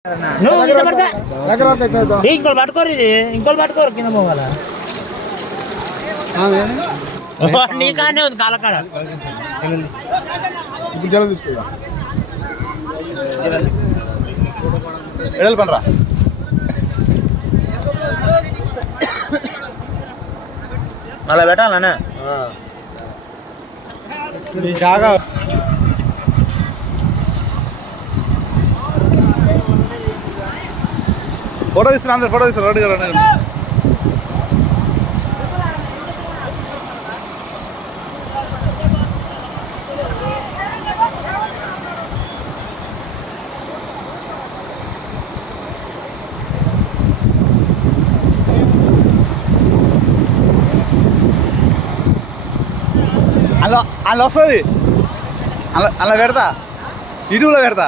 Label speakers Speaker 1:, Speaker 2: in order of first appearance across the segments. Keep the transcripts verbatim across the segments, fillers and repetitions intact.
Speaker 1: నువ్వు ఇంకోటి పట్టుకోరు ఇది ఇంకోటి పట్టుకోరు కింద పోవాల నీ కానీ ఉంది కాలకాడ
Speaker 2: జల తీసుకో ఎడలు పండ్రా
Speaker 1: మళ్ళా పెట్టాలనే
Speaker 2: జాగా ఫోటో తీస్తున్నా అందరు ఫోటో తీస్తారు రెడీ గారు అలా అలా వస్తుంది అలా అలా పెడతా యూట్యూబ్లో పెడతా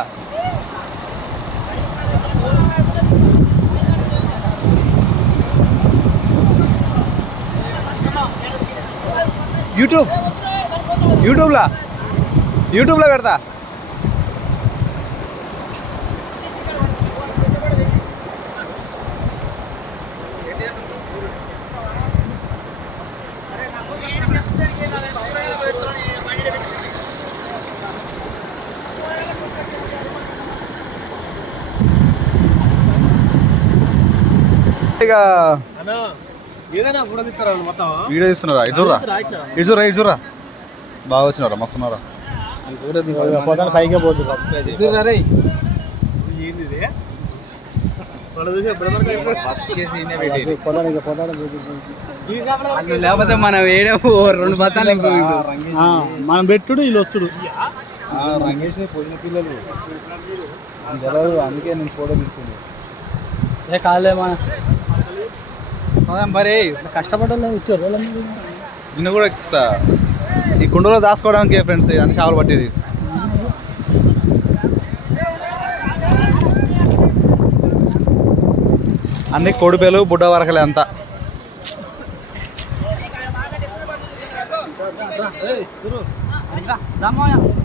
Speaker 2: యూట్యూబ్ యూట్యూబ్లో యూట్యూబ్లో పెడతా ఇక వీడియో తీస్తున్నారా ఇటు చూడరా ఇటు చూడరా ఇటు చూడరా బాగా వచ్చినారా మస్తున్నారా
Speaker 1: పైకే పోతుంది
Speaker 3: లేకపోతే మనం ఏడే రెండు బత్తాలు
Speaker 1: మనం పెట్టుడు వీళ్ళు వచ్చుడు
Speaker 2: రంగేసిన పోయిన పిల్లలు తెలియదు అందుకే నేను ఫోటో తీసుకుంది
Speaker 1: ఏ కాలేమా
Speaker 3: మరి
Speaker 1: కష్టపడాలి వచ్చారు
Speaker 2: నిన్ను కూడా ఎక్కిస్తా ఈ కుండలో దాచుకోవడానికి ఫ్రెండ్స్ అన్ని చేపలు పట్టేది అన్ని కొడిపేలు బుడ్డ వరకలే అంతా
Speaker 3: రామయ్య